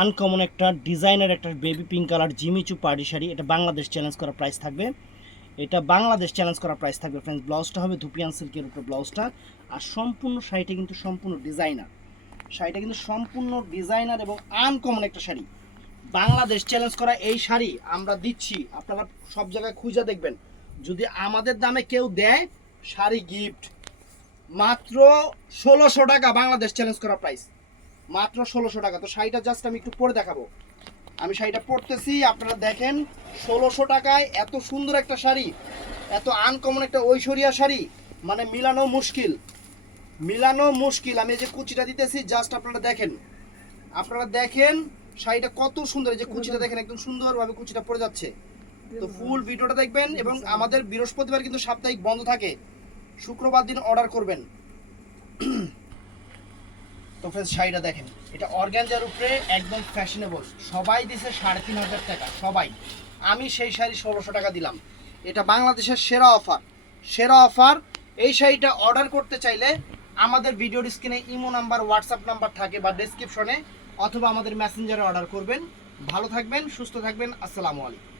Uncommon একটা ডিজাইনের একটা baby pink colour Jimmy Choo party sari, এটা বাংলাদেশ চ্যালেঞ্জ করা প্রাইস থাকবে। এটা বাংলাদেশ চ্যালেঞ্জ করা প্রাইস থাকবে ফ্রেন্ডস। ব্লাউজটা হবে ধুপিয়ান সিল্কের উপর ব্লাউজটা, আর সম্পূর্ণ শাড়িটা কিন্তু সম্পূর্ণ ডিজাইনার। শাড়িটা কিন্তু সম্পূর্ণ ডিজাইনার এবং আনকমন একটা শাড়ি। বাংলাদেশ চ্যালেঞ্জ করা এই শাড়ি আমরা দিচ্ছি, আপনারা সব জায়গায় খুঁজে দেখবেন। যদি আমাদের দামে কেউ দেয় শাড়ি গিফট, মাত্র ১৬০০ টাকা বাংলাদেশ চ্যালেঞ্জ করা প্রাইস, মাত্র ১৬০০ টাকা। তো শাড়িটা জাস্ট আমি একটু পরে দেখাবো। আমি শাড়িটা পরতেছি, আপনারা দেখেন ১৬০০ টাকায় এত সুন্দর একটা শাড়ি, এত আনকমন একটা ঐশ্বরিয়া শাড়ি, মানে মিলানো মুশকিল, মিলানো মুশকিল। আমি এই যে কুচিটা দিতেছি, জাস্ট আপনারা দেখেন, আপনারা দেখেন শাড়িটা কত সুন্দর। এই যে কুচিটা দেখেন, একদম সুন্দরভাবে কুচিটা পড়ে যাচ্ছে। তো ফুল ভিডিওটা দেখবেন। এবং আমাদের বৃহস্পতিবার কিন্তু সাপ্তাহিক বন্ধ থাকে, শুক্রবার দিন অর্ডার করবেন। তো ফ্রেন্ডস শাড়িটা দেখেন, এটা অর্গানজার উপরে একদম ফ্যাশনেবল। সবাই দিছে ৩৫০০ টাকা, সবাই। আমি সেই শাড়ি ১৬০০ টাকা দিলাম। এটা বাংলাদেশের সেরা অফার, সেরা অফার। এই শাড়িটা অর্ডার করতে চাইলে আমাদের ভিডিওর স্ক্রিনে ইমো নাম্বার, হোয়াটসঅ্যাপ নাম্বার থাকে বা ডেসক্রিপশনে, অথবা আমাদের মেসেঞ্জারে অর্ডার করবেন। ভালো থাকবেন, সুস্থ থাকবেন, আসসালামু আলাইকুম।